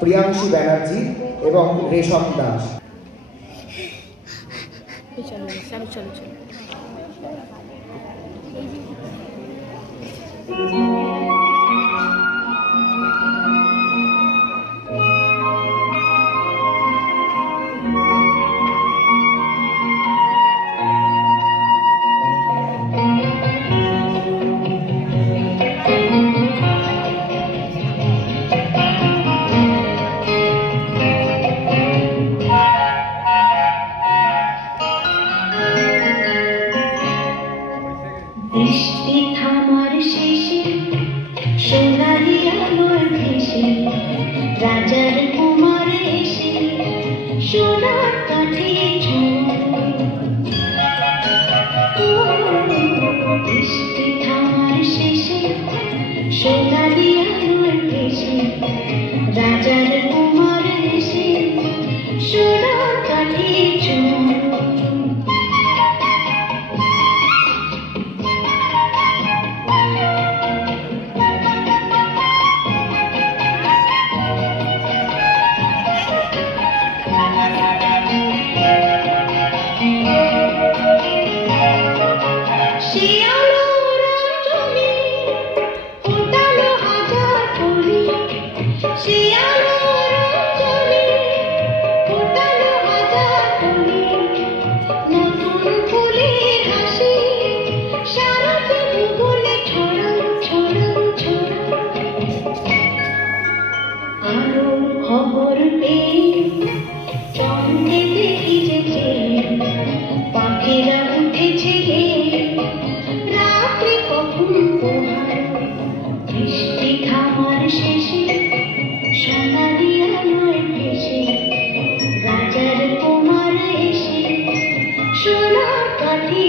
প্রিয়াংশু ব্যানার্জি এবং রেশম দাস। বৃষ্টি থামার শেষে সোনালি আলোর ভেসে রাজার কুমার এসে সোনার কাঠে বৃষ্টি থামার শেষে সোনালি আলোর ভেসে রাজার কুমার এসে সোনার কাঠে খবর পেয়ে চন্দ্রে ভিজেছে পাখিরা উঠেছে রাত্রে কখন পোহার বৃষ্টি থামার শেষে সোনালি আলোয় ভেসে রাজার কুমার এসে সোনার কাঠে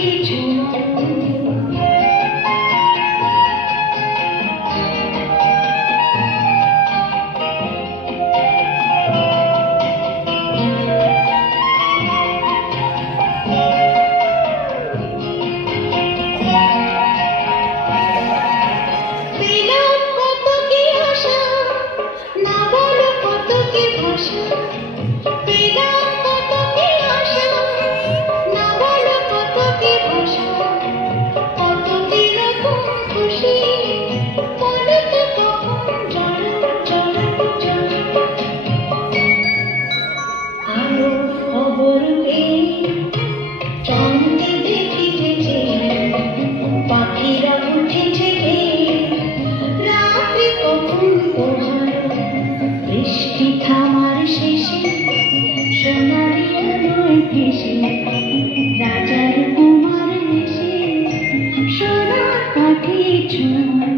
পাখিরা উঠেছে রাত্রে কখন পোহার বৃষ্টি থামার শেষে সোনালি আলোয় ভেসে রাজার কুমার এসে সোনার কাঠে ঝুমর।